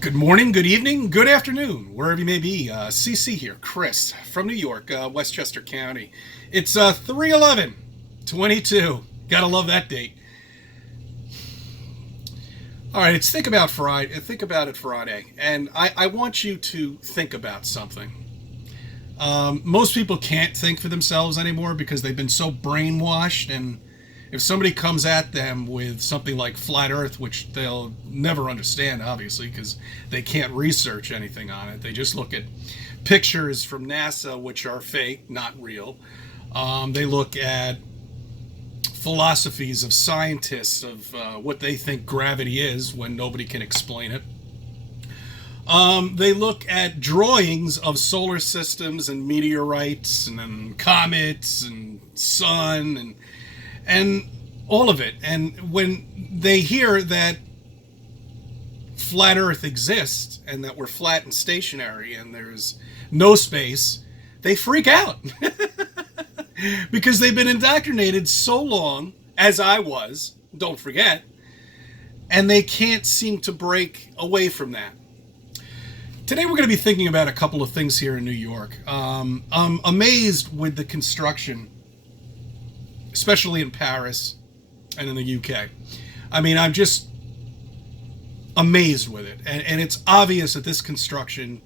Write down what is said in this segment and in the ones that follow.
Good morning, good evening, good afternoon, wherever you may be. CC here, Chris from New York, Westchester County. It's 3/11/22. Gotta love that date. All right, it's Think About Friday. Think About It Friday, and I want you to think about something. Most people can't think for themselves anymore because they've been so brainwashed, and if somebody comes at them with something like flat earth, which they'll never understand obviously because they can't research anything on it, they just look at pictures from NASA which are fake, not real. They look at philosophies of scientists of what they think gravity is when nobody can explain it. They look at drawings of solar systems and meteorites and then comets and sun and all of it. And when they hear that flat Earth exists and that we're flat and stationary and there's no space, they freak out because they've been indoctrinated so long, as I was, don't forget, and they can't seem to break away from that. Today we're going to be thinking about a couple of things here in New York. I'm amazed with the construction, especially in Paris and in the UK. I mean, I'm just amazed with it. And it's obvious that this construction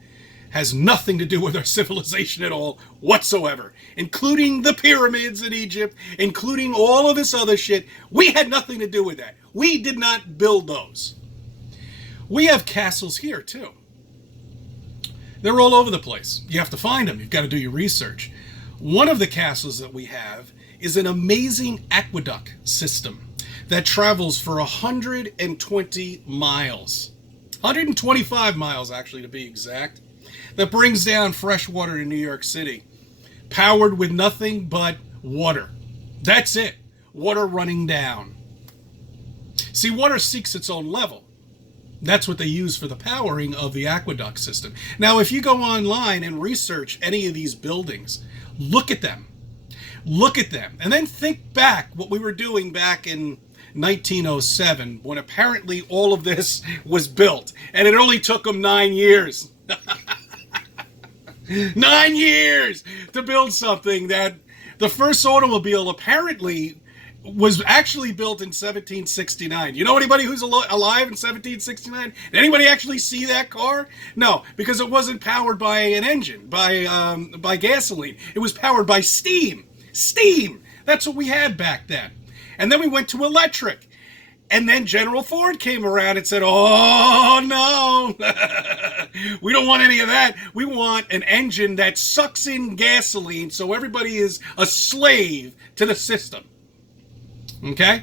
has nothing to do with our civilization at all whatsoever, including the pyramids in Egypt, including all of this other shit. We had nothing to do with that. We did not build those. We have castles here, too. They're all over the place. You have to find them. You've got to do your research. One of the castles that we have is an amazing aqueduct system that travels for 120 miles. 125 miles, actually, to be exact. That brings down fresh water to New York City, powered with nothing but water. That's it. Water running down. See, water seeks its own level. That's what they use for the powering of the aqueduct system. Now, if you go online and research any of these buildings, look at them. Look at them. And then think back what we were doing back in 1907 when apparently all of this was built. And it only took them 9 years. 9 years to build something that the first automobile apparently was actually built in 1769. You know anybody who's alive in 1769? Did anybody actually see that car? No, because it wasn't powered by an engine, by gasoline. It was powered by steam. Steam! That's what we had back then. And then we went to electric. And then General Ford came around and said, oh, no, we don't want any of that. We want an engine that sucks in gasoline so everybody is a slave to the system. Okay?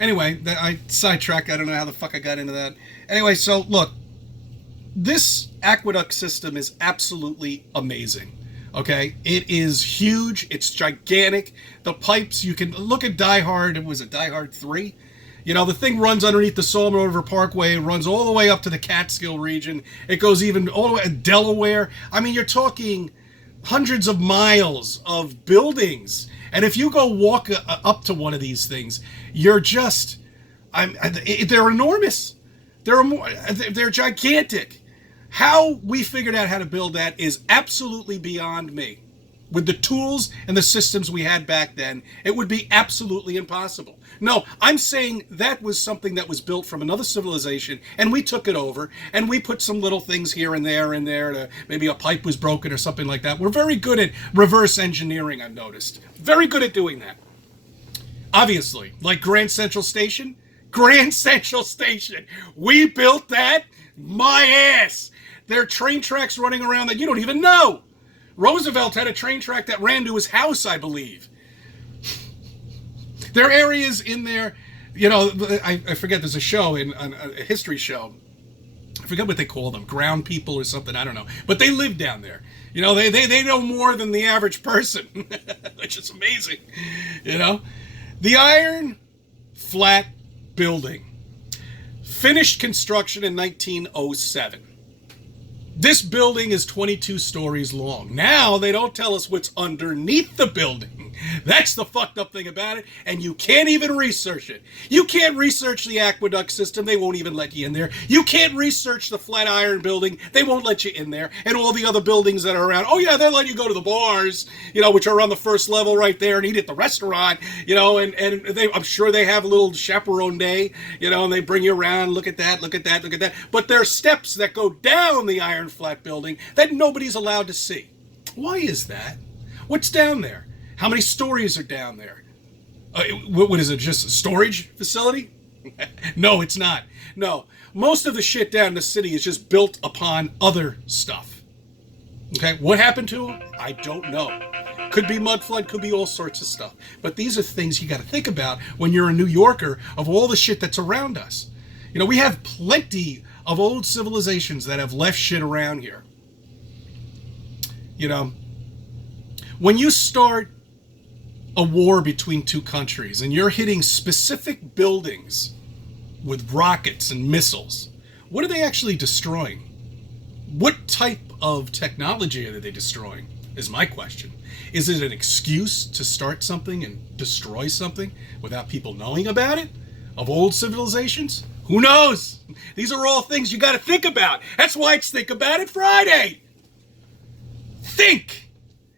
Anyway, I sidetracked. I don't know how the fuck I got into that. Anyway, so look, this aqueduct system is absolutely amazing. Okay? It is huge. It's gigantic. The pipes, you can look at Die Hard. Was it Die Hard 3? You know, the thing runs underneath the Solomon River Parkway, runs all the way up to the Catskill region. It goes even all the way to Delaware. I mean, you're talking hundreds of miles of buildings. And if you go walk up to one of these things, you're just, they're enormous. They're gigantic. How we figured out how to build that is absolutely beyond me. With the tools and the systems we had back then, it would be absolutely impossible. No, I'm saying that was something that was built from another civilization, and we took it over, and we put some little things here and there to maybe a pipe was broken or something like that. We're very good at reverse engineering, I've noticed. Very good at doing that. Obviously, like Grand Central Station. Grand Central Station. We built that? My ass. There are train tracks running around that you don't even know. Roosevelt had a train track that ran to his house, I believe. There are areas in there, you know, I forget, there's a show, a history show. I forget what they call them, ground people or something, I don't know. But they live down there. You know, they know more than the average person, which is amazing, you know. The Iron Flat Building, finished construction in 1907. This building is 22 stories long. Now they don't tell us what's underneath the building. That's the fucked up thing about it, and you can't even research it. You can't research the aqueduct system, they won't even let you in there. You can't research the Flatiron building, they won't let you in there, and all the other buildings that are around. Oh yeah, they'll let you go to the bars, which are on the first level right there, and eat at the restaurant, and I'm sure they have a little chaperone day, and they bring you around, look at that, look at that, look at that. But there are steps that go down the Iron Flat building that nobody's allowed to see. Why is that? What's down there? How many stories are down there? What is it, just a storage facility? No, it's not. No, most of the shit down in the city is just built upon other stuff. Okay, what happened to them? I don't know. Could be mud flood, could be all sorts of stuff. But these are things you got to think about when you're a New Yorker of all the shit that's around us. We have plenty of old civilizations that have left shit around here. When you start a war between two countries and you're hitting specific buildings with rockets and missiles, what are they actually destroying? What type of technology are they destroying is my question. Is it an excuse to start something and destroy something without people knowing about it? Of old civilizations? Who knows? These are all things you got to think about. That's why it's Think About It Friday. Think.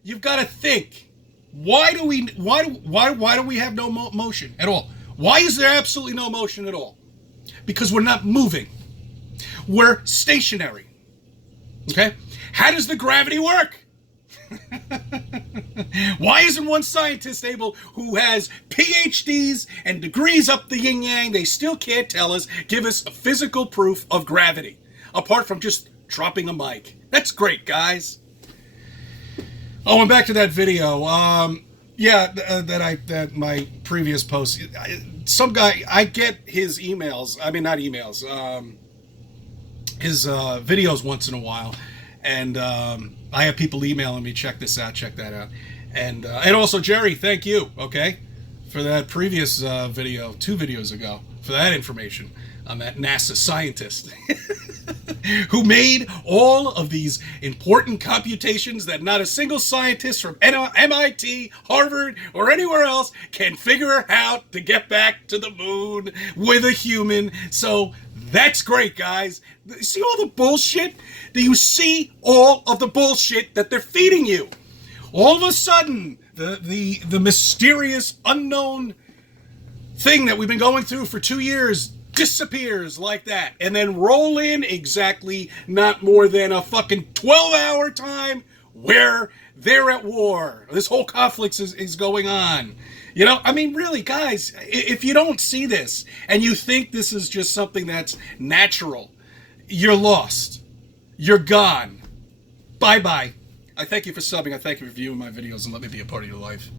You've got to think. Why do we have no motion at all? Why is there absolutely no motion at all? Because we're not moving. We're stationary. Okay? How does the gravity work? Why isn't one scientist able, who has PhDs and degrees up the yin-yang, they still can't tell us, give us a physical proof of gravity, apart from just dropping a mic? That's great, guys. Oh, and back to that video. That my previous post. Some guy, I get his emails. I mean, not emails. His videos once in a while, and I have people emailing me, check this out, check that out, and also Jerry, thank you, okay, for that previous video 2 videos ago, for that information on that NASA scientist who made all of these important computations that not a single scientist from MIT, Harvard, or anywhere else can figure out to get back to the moon with a human. So that's great, guys. See all the bullshit? Do you see all of the bullshit that they're feeding you? All of a sudden, the mysterious, unknown thing that we've been going through for 2 years disappears like that, and then roll in exactly not more than a fucking 12-hour time where they're at war. This whole conflict is going on. I mean, really, guys, if you don't see this and you think this is just something that's natural, you're lost. You're gone. Bye-bye. I thank you for subbing. I thank you for viewing my videos and let me be a part of your life.